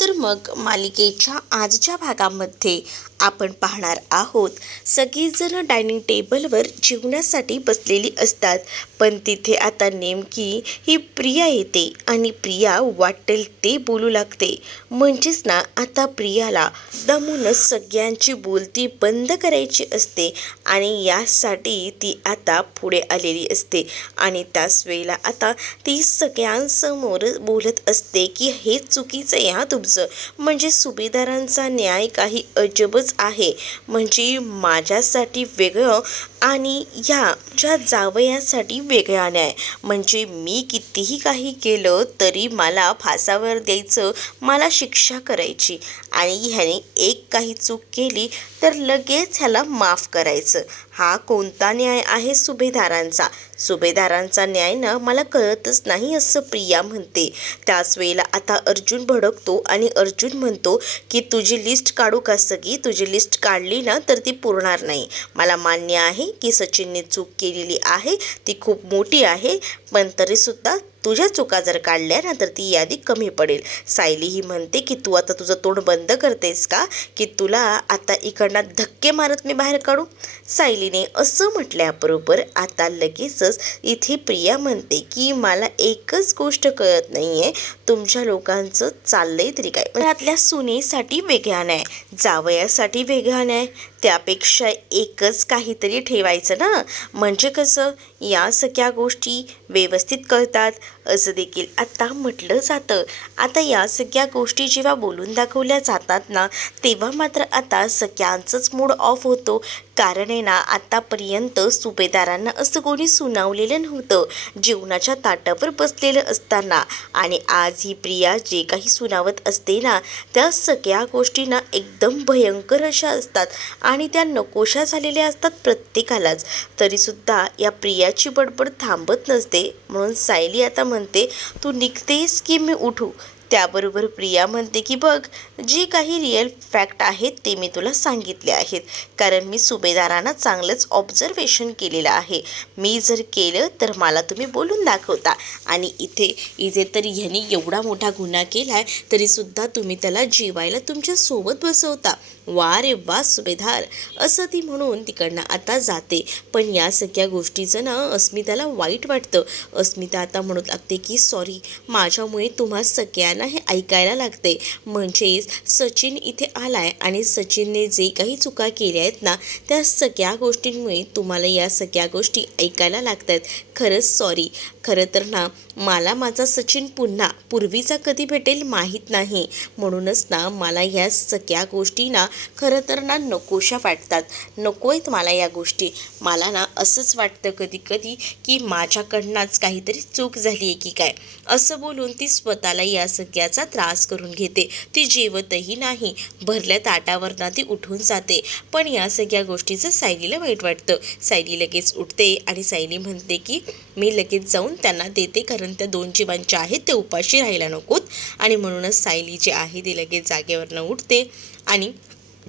तर मग मालिकेच्या आजच्या भागामध्ये आपण पाहणार आहोत, सगळीजण डायनिंग टेबलवर जेवण्यासाठी बसलेली असतात. पण तिथे आता नेमकी ही प्रिया येते आणि प्रिया वाटेल ते बोलू लागते. म्हणजेच ना, आता प्रियाला दमूनच सगळ्यांची बोलती बंद करायची असते आणि यासाठी ती आता पुढे आलेली असते. आणि त्याच वेळेला आता ती सगळ्यांसमोर बोलत असते की हे चुकीचं आहे हा तुमचं. म्हणजे सुभेदारांचा न्याय काही अजबच आहे. म्हणजे माझ्यासाठी वेगळं आणि ह्या ज्या जावयासाठी वेगळा न्याय. म्हणजे मी कितीही काही केलं तरी मला फासावर द्यायचं, मला शिक्षा करायची आणि ह्याने एक काही चूक केली तर लगेच ह्याला माफ करायचं. हा कोणता न्याय आहे सुभेदारांचा? सुभेदारांचा न्याय ना मला कळतच नाही, असं प्रिया म्हणते. त्याच वेळेला आता अर्जुन भडकतो आणि अर्जुन म्हणतो की तुझी लिस्ट काढू का सगळी? तुझी लिस्ट काढली ना तर ती पुरणार नाही. मला मान्य आहे की सचिनने चूक केलेली आहे, ती खूप मोठी आहे, पण तरीसुद्धा तुझ्या चुका जर काढल्या ना तर ती यादी कमी पडेल. सायली ही म्हणते की तू आता तुझं तोंड बंद करतेस का, की तुला आता इकडनं धक्के मारत मी बाहेर काढू? सायलीने असं म्हटल्याबरोबर आता लगेचच इथे प्रिया म्हणते की मला एकच गोष्ट कळत नाही आहे, तुमच्या लोकांचं चाललंय तरी काय? घरातल्या सुनेसाठी वेगळा न्याय, जावयासाठी वेगळा न्याय, त्यापेक्षा एकच काहीतरी ठेवायचं ना. म्हणजे कसं या सगळ्या गोष्टी व्यवस्थित कळतात असं देखील आता म्हटलं जातं. आता या सगळ्या गोष्टी जेव्हा बोलून दाखवल्या जातात ना, तेव्हा मात्र आता सगळ्यांचंच मूड ऑफ होतो. कारण आहे ना, आतापर्यंत सुभेदारांना असं कोणी सुनावलेलं नव्हतं जेवणाच्या ताटावर बसलेलं असताना. आणि आज ही प्रिया जे काही सुनावत असते ना, त्या सगळ्या गोष्टी ना एकदम भयंकर अशा असतात आणि त्या नकोशा झालेल्या असतात प्रत्येकालाच. तरीसुद्धा या प्रियाची बडबड थांबत नसते. म्हणून सायली आता म्हणते, तू निघतेस की मी उठू? त्याबरोबर प्रिया म्हणते की बघ, जे काही रिअल फॅक्ट आहेत ते मी तुला सांगितले आहेत, कारण मी सुभेदारांना चांगलंच ऑब्झर्वेशन केलेलं आहे. मी जर केलं तर मला तुम्ही बोलून दाखवता आणि इथे इथे तर ह्याने एवढा मोठा गुन्हा केला आहे तरीसुद्धा तुम्ही त्याला जेवायला तुमच्या सोबत बसवता. वा रे वा सुभेदार, असं ती म्हणून तिकडनं आता जाते. पण या सगळ्या गोष्टीचं ना अस्मिताला वाईट वाटतं. अस्मिता आता म्हणत लागते की सॉरी, माझ्यामुळे तुम्हा सगळ्यांना हे ऐकायला लागते. म्हणजेच सचिन इथे आलाय आणि सचिनने जे काही चुका केल्या आहेत ना, त्या सगळ्या गोष्टींमुळे तुम्हाला या सगळ्या गोष्टी ऐकायला लागत आहेत. खरंच सॉरी. खरं तर ना, मला माझा सचिन पुन्हा पूर्वीचा कधी भेटेल माहीत नाही. म्हणूनच ना मला ह्या सगळ्या गोष्टी ना खरं तर ना नकोशा वाटतात. नको आहेत मला या गोष्टी. मला ना असंच वाटतं कधी कधी की माझ्याकडनंच काहीतरी चूक झाली आहे की काय, असं बोलून ती स्वतःला या सगळ्याचा त्रास करून घेते. ती जेवतही नाही, भरल्या ताटावर ना ती उठून जाते. पण या सगळ्या गोष्टीचं सायलीला वाईट वाटतं. सायली लगेच उठते आणि सायली म्हणते की मी लगेच जाऊन त्यांना देते, कारण त्या दोन जीवांचे आहेत ते उपाशी राहायला नकोत. आणि म्हणूनच सायली जी आहे ती लगेच जागेवरनं उठते आणि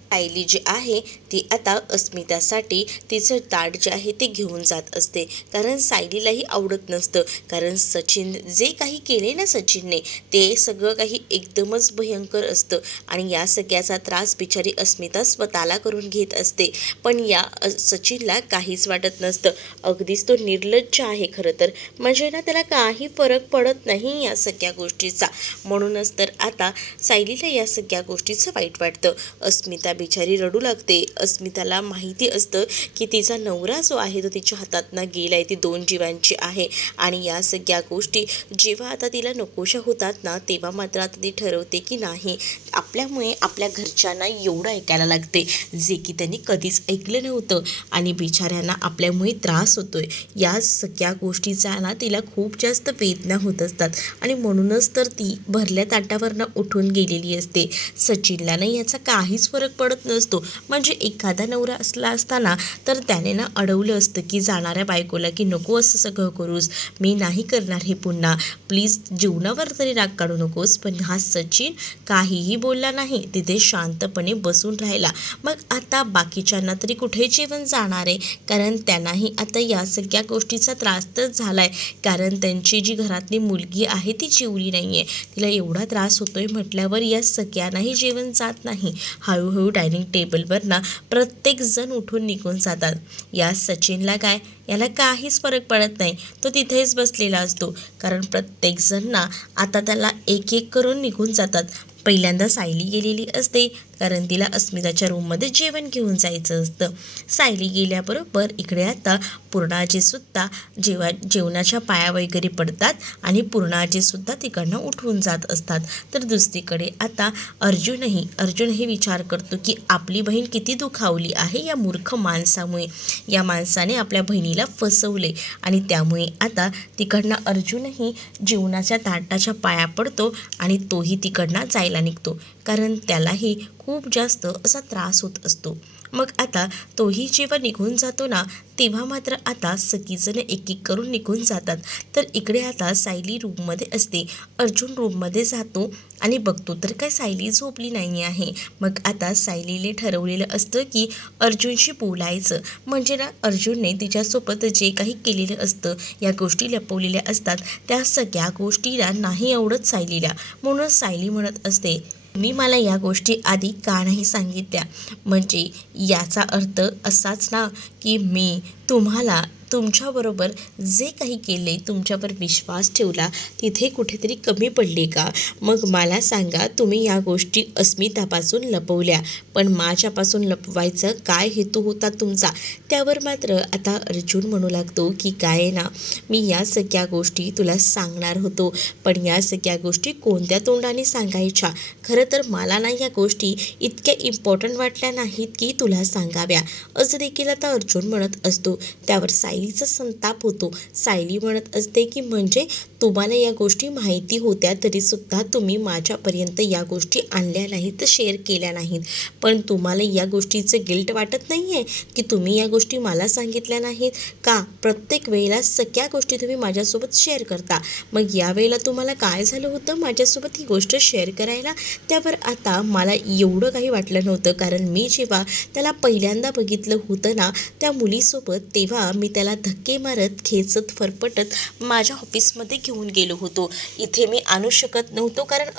सायली जी आहे ती आता अस्मितासाठी तिचं ताट जे आहे ते घेऊन जात असते. कारण सायलीलाही आवडत नसतं, कारण सचिन जे काही केले ना सचिनने, ते सगळं काही एकदमच भयंकर असतं आणि या सगळ्याचा त्रास बिचारी अस्मिता स्वतःला करून घेत असते. पण या सचिनला काहीच वाटत नसतं. अगदीच तो निर्लज्ज आहे खरं तर. म्हणजे ना त्याला काही फरक पडत नाही या सगळ्या गोष्टीचा. म्हणूनच तर आता सायलीला या सगळ्या गोष्टीचं वाईट वाटतं. अस्मिता बिचारी रडू लागते. अस्मिताला माहिती असतं की तिचा नवरा जो आहे तो तिच्या हातातनं गेलाय, ती दोन जीवांची आहे. आणि या सगळ्या गोष्टी जेव्हा आता तिला नकोशा होतात ना, तेव्हा मात्र आता ती ठरवते की नाही, आपल्यामुळे आपल्या घरच्यांना एवढं ऐकायला लागते जे की त्यांनी कधीच ऐकलं नव्हतं आणि बिचाऱ्यांना आपल्यामुळे त्रास होतोय. या सगळ्या गोष्टीचा ना तिला खूप जास्त वेदना होत असतात आणि म्हणूनच तर ती भरल्या ताटावरनं उठून गेलेली असते. सचिनला नाही याचा काहीच फरक पडत पडत नसतो. म्हणजे एखादा नवरा असला असताना तर त्याने ना अडवलं असतं की जाणाऱ्या बायकोला की नको असं सगळं करूस, मी नाही करणार हे पुन्हा, प्लीज जीवनावर तरी राग काढू नकोस. पण हा सचिन काहीही बोलला नाही, तिथे शांतपणे बसून राहिला. मग आता बाकीच्यांना तरी कुठे जेवण जाणार आहे, कारण त्यांनाही आता या सगळ्या गोष्टीचा त्रास तर झाला आहे. कारण त्यांची जी घरातली मुलगी आहे ती जेवली नाही आहे, तिला एवढा त्रास होतोय म्हटल्यावर या सगळ्यांनाही जेवण जात नाही. हळूहळू डायनिंग टेबलवर ना प्रत्येकजण उठून निघून जातात. या सचिनला काय, याला काहीच फरक पडत नाही, तो तिथेच बसलेला असतो. कारण प्रत्येकजण ना आता त्याला एक एक करून निघून जातात. पहिल्यांदा सायली गेलेली असते, कारण तिला अस्मिताच्या रूममध्ये जेवण घेऊन जायचं असतं. सायली गेल्याबरोबर इकडे आता पूर्णाजीसुद्धा जेवणाच्या पाया वगैरे पडतात आणि पूर्णाजीसुद्धा तिकडनं उठून जात असतात. तर दुसरीकडे आता अर्जुनही विचार करतो की आपली बहीण किती दुखावली आहे या मूर्ख माणसामुळे. या माणसाने आपल्या बहिणीला फसवले आणि त्यामुळे आता तिकडनं अर्जुनही जीवनाच्या ताटाच्या पाया पडतो आणि तोही तिकडनं जायला निघतो. कारण त्यालाही खूप जास्त असा त्रास होत असतो. मग आता तोही जेव्हा निघून जातो ना, तेव्हा मात्र आता सगळीजण एक एक करून निघून जातात. तर इकडे आता सायली रूममध्ये असते. अर्जुन रूममध्ये जातो आणि बघतो तर काय सायली झोपली नाही आहे. मग आता सायलीने ठरवलेलं असतं की अर्जुनशी बोलायचं. म्हणजे ना अर्जुनने तिच्यासोबत जे काही केलेलं असतं, या गोष्टी लपवलेल्या असतात, त्या सगळ्या गोष्टीला नाही आवडत सायलीला. म्हणून सायली म्हणत असते, मी मला या गोष्टी आधी का नाही सांगितल्या. म्हणजे याचा अर्थ असाच ना की मी तुम्हाला तुमच्याबरोबर जे काही केले, तुमच्यावर विश्वास ठेवला, तिथे कुठेतरी कमी पडले का? मग मला सांगा, तुम्ही या गोष्टी अस्मितापासून लपवल्या, पण माझ्यापासून लपवायचं काय हेतू होता तुमचा? त्यावर मात्र आता अर्जुन म्हणू लागतो की काय आहे ना, मी या सगळ्या गोष्टी तुला सांगणार होतो, पण या सगळ्या गोष्टी कोणत्या तोंडाने सांगायच्या? खरं तर मला ना या गोष्टी इतक्या इम्पॉर्टंट वाटल्या नाहीत की तुला सांगाव्या, असं देखील आता अर्जुन म्हणत असतो. त्यावर सायलीचा संताप होतो. सायली म्हणत असते की म्हणजे तुम्हाला या गोष्टी माहिती होत्या तरीसुद्धा तुम्ही माझ्यापर्यंत या गोष्टी आणल्या नाहीत, शेअर केल्या नाहीत. पण तुम्हाला या गोष्टीचं गिल्ट वाटत नाही आहे की तुम्ही या गोष्टी मला सांगितल्या नाहीत का? प्रत्येक वेळेला सगळ्या गोष्टी तुम्ही माझ्यासोबत शेअर करता. मग यावेळेला तुम्हाला काय झालं होतं माझ्यासोबत ही गोष्ट शेअर करायला? त्यावर आता मला एवढं काही वाटलं नव्हतं, कारण मी जेव्हा त्याला पहिल्यांदा बघितलं होतं ना त्या मुलीसोबत, तेव्हा मी त्याला धक्के मारत, खेचत, फरफटत माझ्या ऑफिसमध्ये घेऊन गेलो होतो. इथे मी आणू शकत नव्हतो, कारण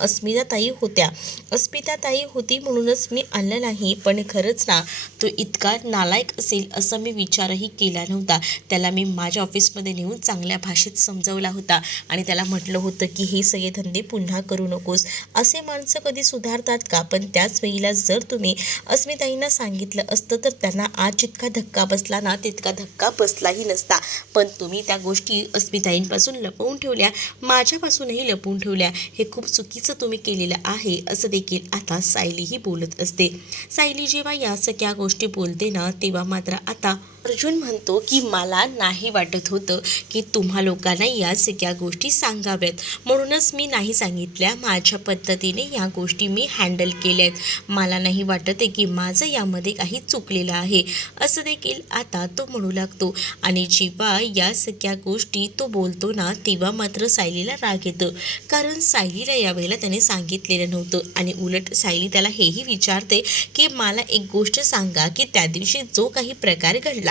अस्मिताताई होती म्हणूनच मी आणलं नाही. पण खरंच ना, तो इतका नालायक असेल असं मी विचारही केला नव्हता. त्याला मी माझ्या ऑफिसमध्ये नेऊन चांगल्या भाषेत समजवला होता आणि त्याला म्हटलं होतं की हे सगळे धंदे पुन्हा करू नकोस. असे माणसं कधी सुधारतात का? पण त्याच वेळेला जर तुम्ही अस्मिताईंना सांगितलं असतं तर त्यांना आज जितका धक्का बसला ना, तितका धक्का बसलाही नसता. पण तुम्ही त्या गोष्टी अस्मिताईंपासून लपवून ठेवल्या, माझ्यापासूनही लपवून ठेवल्या. हे खूप चुकीचं तुम्ही केलेलं आहे, असं देखील आता सायलीही बोलत असते. सायली जेव्हा या सगळ्या गोष्टी बोलते ना, तेव्हा मात्र आता अर्जुन म्हणतो की मला नाही वाटत होतं की तुम्हा लोकांना या सगळ्या गोष्टी सांगाव्यात, म्हणूनच मी नाही सांगितल्या. माझ्या पद्धतीने या गोष्टी मी हँडल केल्यात. मला नाही वाटत आहे की माझं यामध्ये काही चुकलेलं आहे, असं देखील आता तो म्हणू लागतो. आणि जेव्हा या सगळ्या गोष्टी तो बोलतो ना, तेव्हा मात्र सायलीला राग येतं, कारण सायलीला यावेळेला त्याने सांगितलेलं नव्हतं. आणि उलट सायली त्याला हेही विचारते की मला एक गोष्ट सांगा की त्या दिवशी जो काही प्रकार घडला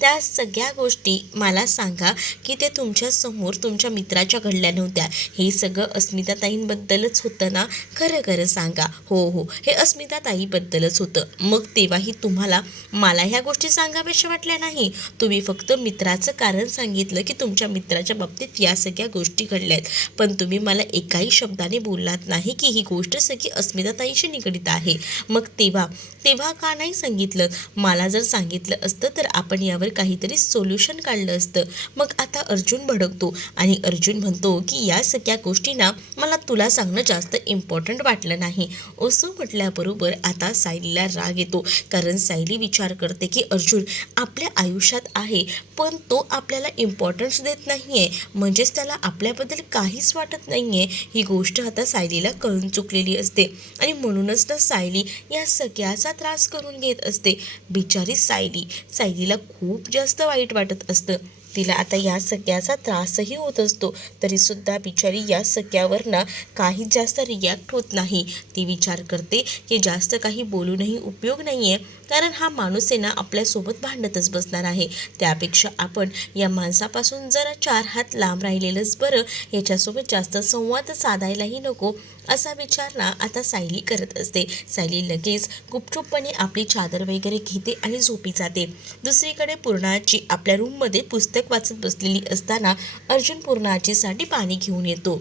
त्या सगळ्या गोष्टी मला सांगा की ते तुमच्यासमोर तुमच्या मित्राच्या घडल्या नव्हत्या. हे सगळं अस्मिताताईंबद्दलच होतं ना? खरं खरं सांगा. हो, हे अस्मिताताईबद्दलच होतं. मग तेव्हाही तुम्हाला मला ह्या गोष्टी सांगाव्याशा वाटल्या नाही. तुम्ही फक्त मित्राचं कारण सांगितलं की तुमच्या मित्राच्या बाबतीत या सगळ्या गोष्टी घडल्यात, पण तुम्ही मला एकाही शब्दाने बोललात नाही की ही गोष्ट सगळी अस्मिताताईशी निगडीत आहे. मग तेव्हा का नाही सांगितलं? मला जर सांगितलं असतं तर आपण यावर काहीतरी सोल्युशन काढलं असतं. मग आता अर्जुन भडकतो आणि अर्जुन म्हणतो की या सगळ्या गोष्टींना मला तुला सांगणं जास्त इम्पॉर्टंट वाटलं नाही. असं म्हटल्याबरोबर आता सायलीला राग येतो, कारण सायली विचार करते की अर्जुन आपल्या आयुष्यात आहे पण तो आपल्याला इम्पॉर्टन्स देत नाही आहे, म्हणजेच त्याला आपल्याबद्दल काहीच वाटत नाही आहे. ही गोष्ट आता सायलीला कळून चुकलेली असते आणि म्हणूनच तर सायली या सगळ्याचा त्रास करून घेत असते. बिचारी सायलीला खूप जास्त वाईट वाटत असतं. तिला आता या सगळ्याचा त्रासही होत असतो, तरीसुद्धा बिचारी या सगळ्यावर ना काही जास्त रिॲक्ट होत नाही. ती विचार करते की जास्त काही बोलूनही उपयोग नाही आहे, कारण हा माणूस आहे ना आपल्यासोबत भांडतच बसणार आहे. त्यापेक्षा आपण या माणसापासून जरा 4 हात लांब राहिलेलंच बरं, याच्यासोबत जास्त संवाद साधायलाही नको, असा विचार ना आता सायली करत असते. सायली लगेच गुपचूपपणे आपली चादर वगैरे घेते आणि झोपी जाते. दुसरीकडे पूर्णाची आपल्या रूममध्ये पुस्तक वाचत बसलेली असताना अर्जुन पूर्णाजीसाठी पाणी घेऊन येतो.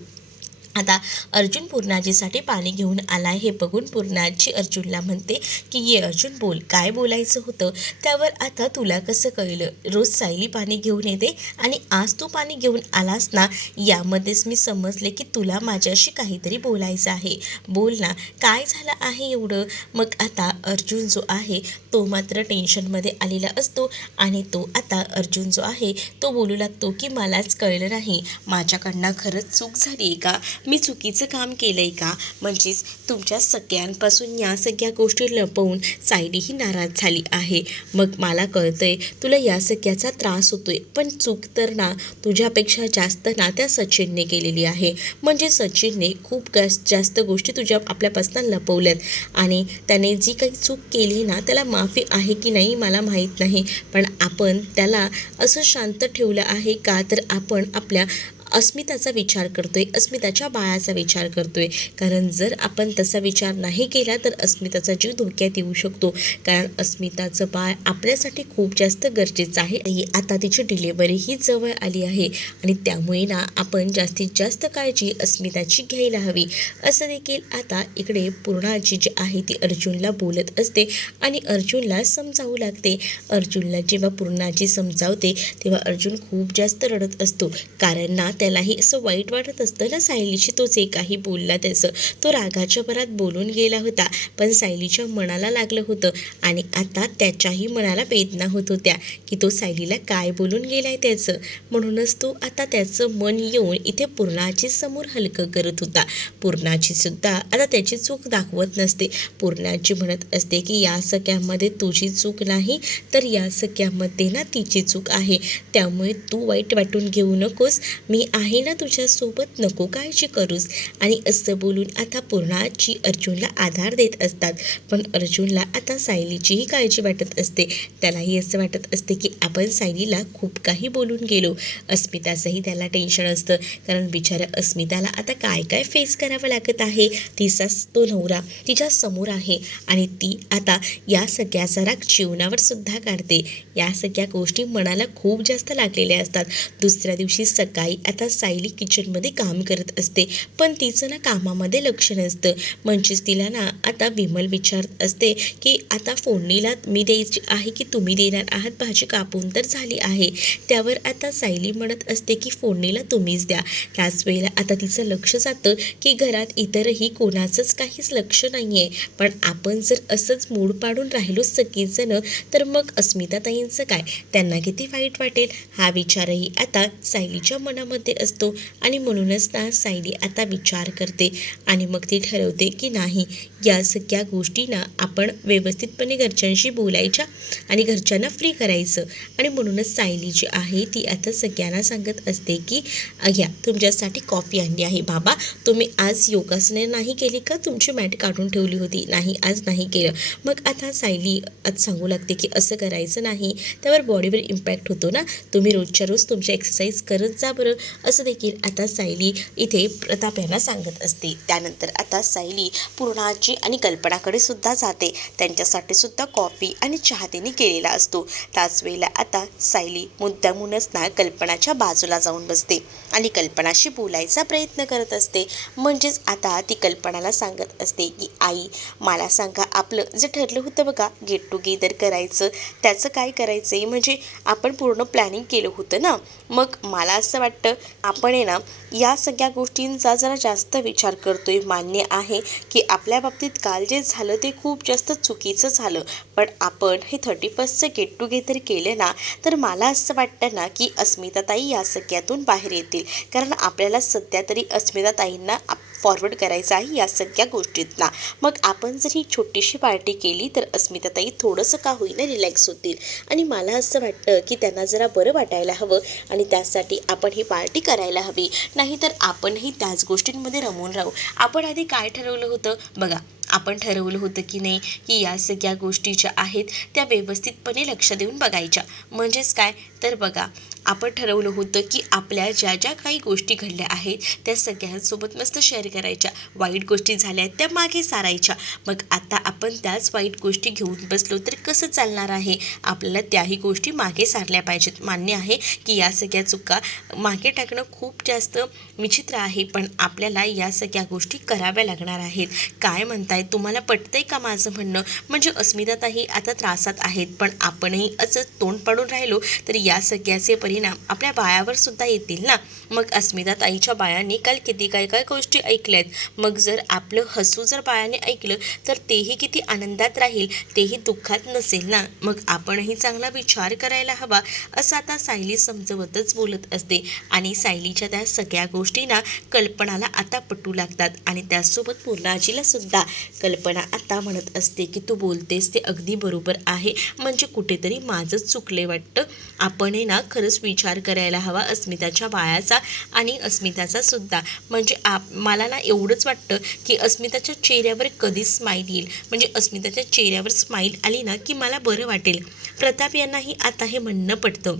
आता अर्जुन पूर्णाजीसाठी पाणी घेऊन आला हे बघून पूर्णाजी अर्जुनला म्हणते की ये अर्जुन, बोल, काय बोलायचं होतं. त्यावर आता तुला कसं कळलं? रोज सायली पाणी घेऊन येते आणि आज तू पाणी घेऊन आलास ना, यामध्येच मी समजले की तुला माझ्याशी काहीतरी बोलायचं आहे. बोल ना, काय झालं आहे एवढं? मग आता अर्जुन जो आहे तो मात्र टेन्शनमध्ये आलेला असतो आणि तो आता अर्जुन जो आहे तो बोलू लागतो की मलाच कळलं नाही, माझ्याकडनं खरंच चूक झाली आहे का? मी चुकीचं काम केलं आहे का? म्हणजेच तुमच्या सगळ्यांपासून या सगळ्या गोष्टी लपवून सायलीही नाराज झाली आहे. मग मला कळतंय तुला या सगळ्याचा त्रास होतोय, पण चूक तर ना तुझ्यापेक्षा जास्त ना त्या सचिनने केलेली आहे. म्हणजे सचिनने खूप जास्त गोष्टी आपल्यापासून लपवल्यात आणि त्याने जी काही चूक केली ना त्याला माफी आहे की नाही मला माहीत नाही, पण आपण त्याला असं शांत ठेवलं आहे का? तर आपण आपल्या अस्मिताचा विचार करतोय, अस्मिताच्या बाळाचा विचार करतोय. कारण जर आपण तसा विचार नाही केला तर अस्मिताचा जीव धोक्यात येऊ शकतो, कारण अस्मिताचं बाळ आपल्यासाठी खूप जास्त गरजेचं आहे. आता तिची डिलिव्हरीही जवळ आली आहे आणि त्यामुळे ना आपण जास्तीत जास्त काळजी अस्मिताची घ्यायला हवी, असं देखील आता इकडे पूर्णाजी जी आहे ती अर्जुनला बोलत असते आणि अर्जुनला समजावू लागते. अर्जुनला जेव्हा पूर्णाजी समजावते तेव्हा अर्जुन खूप जास्त रडत असतो, कारण ना त्यालाही असं वाईट वाटत असतं ना सायलीशी तो जे काही बोलला त्याचं. तो रागाच्या भरात बोलून गेला होता, पण सायलीच्या मनाला लागलं होतं आणि आता त्याच्याही मनाला वेदना होत होत्या की तो सायलीला काय बोलून गेलाय त्याचं. म्हणूनच तो आता त्याचं मन येऊन इथे पूर्णाची समोर हलकं करत होता. पूर्णाची सुद्धा आता त्याची चूक दाखवत नसते. पूर्णाची म्हणत असते की या सगळ्यामध्ये तुझी चूक नाही, तर या सगळ्यामध्ये ना तिची चूक आहे, त्यामुळे तू वाईट वाटून घेऊ नकोस, मी आहे ना तुझ्यासोबत, नको काळजी करूस. आणि असं बोलून आता पूर्णाजी अर्जुनला आधार देत असतात. पण अर्जुनला आता सायलीचीही काळजी वाटत असते. त्यालाही असं वाटत असते की आपण सायलीला खूप काही बोलून गेलो. अस्मिताचंही त्याला टेन्शन असतं, कारण बिचाऱ्या अस्मिताला आता काय काय फेस करावं लागत आहे. तिचाच तो नवरा तिच्या समोर आहे आणि ती आता या सगळ्याचा राग जीवनावर सुद्धा काढते. या सगळ्या गोष्टी मनाला खूप जास्त लागलेल्या असतात. दुसऱ्या दिवशी सकाळी आता सायली किचनमध्ये काम करत असते, पण तिचं ना कामामध्ये लक्ष नसतं. म्हणजेच तिला ना आता विमल विचारत असते की आता फोडणीला मी द्यायची आहे की तुम्ही देणार आहात, भाजी कापून तर झाली आहे. त्यावर आता सायली म्हणत असते की फोडणीला तुम्हीच द्या. त्याच वेळेला आता तिचं लक्ष जातं की घरात इतरही कोणाचंच काहीच लक्ष नाही आहे, पण आपण जर असंच मूड पाडून राहिलो सगळीजण तर मग अस्मिताताईंचं काय, त्यांना किती वाईट वाटेल, हा विचारही आता सायलीच्या मनामध्ये असतो. आणि म्हणूनच ना सायली आता विचार करते आणि मग ती ठरवते की नाही, या सगळ्या गोष्टींना आपण व्यवस्थितपणे घरच्यांशी बोलायच्या आणि घरच्यांना फ्री करायचं. आणि म्हणूनच सायली जी आहे ती आता सगळ्यांना सांगत असते की घ्या, तुमच्यासाठी कॉफी आणली आहे. बाबा, तुम्ही आज योगासने नाही केली का? तुमची मॅट काढून ठेवली होती, नाही आज नाही केलं. मग आता सायली आज सांगू लागते की असं करायचं नाही, त्यावर बॉडीवर इम्पॅक्ट होतो ना, तुम्ही रोजच्या रोज तुमच्या एक्सरसाइज करत जा बरं. असं देखील आता सायली इथे प्रताप यांना सांगत असते. त्यानंतर आता सायली पूर्णाची आणि कल्पनाकडे सुद्धा जाते. त्यांच्यासाठी सुद्धा कॉफी आणि चहा त्यांनी केलेला असतो. त्याच वेळेला आता सायली मुद्दामूनच ना कल्पनाच्या बाजूला जाऊन बसते आणि कल्पनाशी बोलायचा प्रयत्न करत असते. म्हणजेच आता ती कल्पनाला सांगत असते की आई, मला सांगा, आपलं जे ठरलं होतं बघा गेट टुगेदर करायचं, त्याचं काय करायचं आहे? म्हणजे आपण पूर्ण प्लॅनिंग केलं होतं ना. मग मला असं वाटतं आपण आहे ना या सगळ्या गोष्टींचा जरा जास्त विचार करतोय. मान्य आहे की आपल्या बाबतीत काल जे झालं ते खूप जास्त चुकीचं झालं, पण आपण हे 31चं गेट टुगेदर केलं ना, तर मला असं वाटतं ना की अस्मिताताई या सगळ्यातून बाहेर येतील. कारण आपल्याला सध्या तरी अस्मिताताईंना फॉरवर्ड करायचं आहे या सगळ्या गोष्टींना. मग आपण जर ही छोटीशी पार्टी केली तर अस्मिताताई थोडंसं का होईना रिलॅक्स होतील आणि मला असं वाटतं की त्यांना जरा बरं वाटायला हवं आणि त्यासाठी आपण ही पार्टी करायला हवी. नाहीतर आपणही त्याच गोष्टींमध्ये रमून राहू. आपण आधी काय ठरवलं होतं बघा, आपण ठरवलं होतं की नाही की या सगळ्या गोष्टी ज्या आहेत त्या व्यवस्थितपणे लक्ष देऊन बघायच्या. म्हणजेच काय तर बघा, आपण ठरवलं होतं की आपल्या ज्या ज्या काही गोष्टी घडल्या आहेत त्या सगळ्यांसोबत मस्त शेअर करायच्या. वाईट गोष्टी झाल्या आहेत त्या मागे सारायच्या. मग आता आपण त्याच वाईट गोष्टी घेऊन बसलो तर कसं चालणार आहे? आपल्याला त्याही गोष्टी मागे सारल्या पाहिजेत. मान्य आहे की या सगळ्या चुका मागे टाकणं खूप जास्त विचित्र आहे, पण आपल्याला या सगळ्या गोष्टी कराव्या लागणार आहेत. काय म्हणताय, तुम्हाला पटतंय का माझं म्हणणं? म्हणजे अस्मिताताई आता त्रासात आहेत, पण आपणही असं तोंड पाडून राहिलो तर या सगळ्याचे परिणाम आपल्या बाळावर सुद्धा येतील ना. मग अस्मिताताईच्या बाळाने काल किती काय काय गोष्टी ऐकल्यात. मग जर आपलं हसू जर बाळाने ऐकलं तर तेही किती आनंदात राहील, तेही दुःखात नसेल ना. मग आपणही चांगला विचार करायला हवा, असं आता सायली समजवतच बोलत असते. आणि सायलीच्या त्या सगळ्या गोष्टींना कल्पनाला आता पटू लागतात आणि त्याचसोबत पूर्णाजीला सुद्धा. कल्पना आता म्हणत असते की तू बोलतेस ते अगदी बरोबर आहे, म्हणजे कुठेतरी माझंच चुकले वाटतं. आपण ना खरंच विचार करायला हवा अस्मिताच्या बाळाचा आणि अस्मिताचा सुद्धा. म्हणजे मला ना एवढंच वाटतं की अस्मिताच्या चेहऱ्यावर कधी स्माईल येईल, म्हणजे अस्मिताच्या चेहऱ्यावर स्माईल आली ना की मला बरं वाटेल. प्रताप यांनाही आता हे म्हणणं पडतं.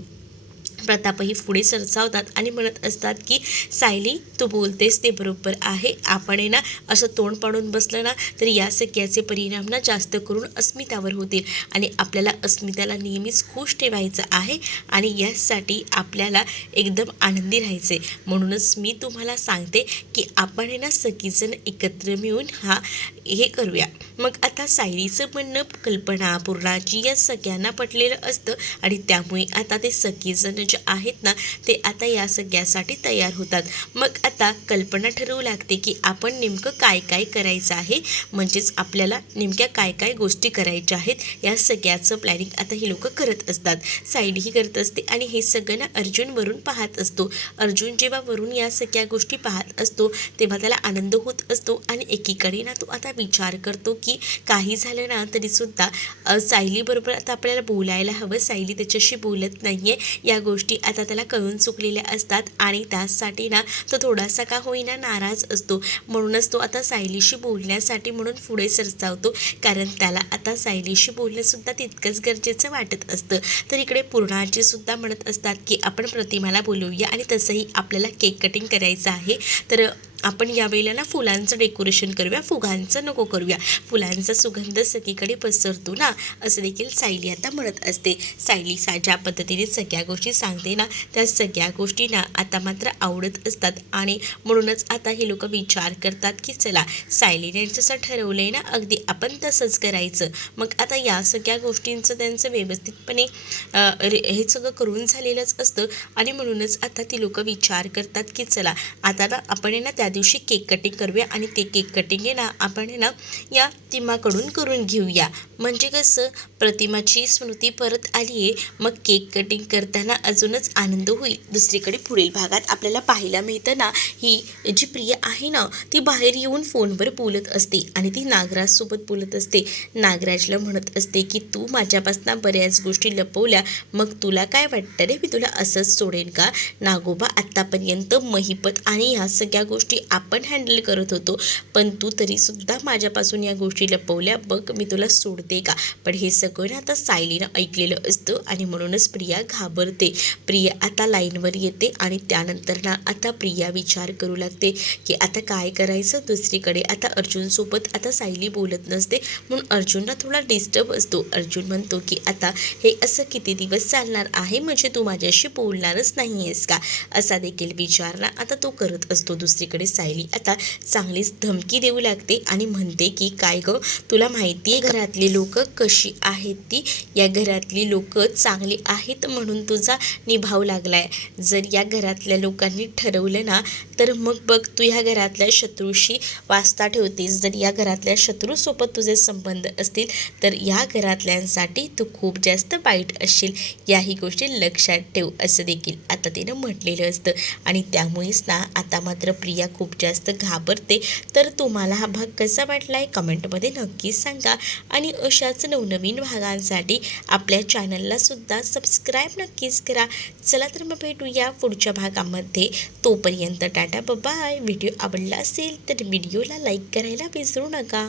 प्रतापही पुढे सरसावतात आणि म्हणत असतात की सायली, तू बोलतेस ते बरोबर आहे. आपण ना असं तोंड पाडून बसलं ना तर या सगळ्याचे परिणाम ना जास्त करून अस्मितावर होतील आणि आपल्याला अस्मिताला नेहमीच खुश ठेवायचं आहे आणि यासाठी आपल्याला एकदम आनंदी राहायचे. म्हणूनच मी तुम्हाला सांगते की आपण ना सगळीजण एकत्र मिळून हे करूया. मग आता सायलीचं म्हणणं कल्पना, पूर्णाची या सगळ्यांना पटलेलं असतं आणि त्यामुळे आता ते सगळेजण जे आहेत ना ते आता या सगळ्यासाठी तयार होतात. मग आता कल्पना ठरवू लागते की आपण नेमकं काय काय करायचं आहे, म्हणजेच आपल्याला नेमक्या काय काय गोष्टी करायच्या आहेत या सगळ्याचं प्लॅनिंग आता ही लोक करत असतात. सायलीही करत असते आणि हे सगळं ना अर्जुन वरून पाहत असतो. अर्जुन जेव्हा वरून या सगळ्या गोष्टी पाहत असतो तेव्हा त्याला आनंद होत असतो आणि एकीकडे ना तो आता विचार करतो की काही झालं ना तरीसुद्धा सायलीबरोबर आता आपल्याला बोलायला हवं. सायली त्याच्याशी बोलत नाही आहे, या गोष्टी आता त्याला कळून चुकलेल्या असतात आणि त्यासाठी ना तो थोडासा का होईना नाराज असतो. म्हणूनच तो आता सायलीशी बोलण्यासाठी म्हणून पुढे सरसावतो, कारण त्याला आता सायलीशी बोलणंसुद्धा तितकंच गरजेचं वाटत असतं. तर इकडे पूर्णाजी सुद्धा म्हणत असतात की आपण प्रतिमाला बोलवूया आणि तसंही आपल्याला केक कटिंग करायचं आहे, तर आपण यावेळेला ना फुलांचं डेकोरेशन करूया, फुगांचं नको करूया, फुलांचा सुगंध सगळीकडे पसरतो ना, असं देखील सायली आता म्हणत असते. सायली ज्या पद्धतीने सगळ्या गोष्टी सांगते ना त्या सगळ्या गोष्टी ना आता मात्र आवडत असतात आणि म्हणूनच आता हे लोक विचार करतात की चला सायलीने जसं ठरवलं आहे ना अगदी आपण तसंच करायचं. मग आता या सगळ्या गोष्टींचं त्यांचं व्यवस्थितपणे हे सगळं करून झालेलंच असतं आणि म्हणूनच आता ती लोक विचार करतात की चला आता ना आपण ना त्या दिवशी केक कटिंग करूया आणि ते केक कटिंग आहे ना आपण ना या टीमाकडून करून घेऊया. म्हणजे कसं प्रतिमाची स्मृती परत आली आहे, मग केक कटिंग करताना अजूनच आनंद होईल. दुसरीकडे पुढील भागात आपल्याला पाहायला मिळतं ना ही जी प्रिया आहे ना ती बाहेर येऊन फोनवर बोलत असते आणि ती नागराजसोबत बोलत असते. नागराजला म्हणत असते की तू माझ्यापासून बऱ्याच गोष्टी लपवल्या, मग तुला काय वाटतं रे, मी तुला असंच सोडेन का? नागोबा आत्तापर्यंत महिपत आणि ह्या सगळ्या गोष्टी गोष्टी आपण हँडल करत होतो, पण तू तरीसुद्धा माझ्यापासून या गोष्टी लपवल्या, बघ मी तुला सोडते का. पण हे सगळं ना आता सायलीनं ऐकलेलं असतं आणि म्हणूनच प्रिया घाबरते. प्रिया आता लाईनवर येते आणि त्यानंतर ना आता प्रिया विचार करू लागते की आता काय करायचं. दुसरीकडे आता अर्जुनसोबत आता सायली बोलत नसते, म्हणून अर्जुनला थोडा डिस्टर्ब असतो. अर्जुन म्हणतो की आता हे असं किती दिवस चालणार आहे, म्हणजे तू माझ्याशी बोलणारच नाही आहेस का, असा देखील विचार ना आता तो करत असतो. दुसरीकडे सायली आता चांगलीच धमकी देऊ लागते आणि म्हणते की काय गं, तुला माहिती आहे घरातली लोक कशी आहेत, ती या घरातली लोक चांगली आहेत म्हणून तुझा निभाव लागलाय. जर या घरातल्या लोकांनी ठरवलं ना तर मग बघ तू ह्या घरातल्या शत्रूशी वास्ता ठेवतेस. जर या घरातल्या शत्रूसोबत तुझे संबंध असतील तर या घरातल्यांसाठी तू खूप जास्त वाईट असशील, याही गोष्टी लक्षात ठेव, असं देखील आता तिनं म्हटलेलं असतं. आणि त्यामुळेच ना आता मात्र प्रिया खूप जास्त घाबरते. तर तुम्हाला हा भाग कसा वाटला आहे कमेंटमध्ये नक्कीच सांगा. आणि अशाच नवनवीन भागांसाठी आपल्या चॅनलला सुद्धा सबस्क्राईब नक्कीच करा. चला तर मग भेटूया पुढच्या भागामध्ये. तोपर्यंत टाटा बाय. व्हिडिओ आवडला असेल तर व्हिडिओला लाईक करायला विसरू नका.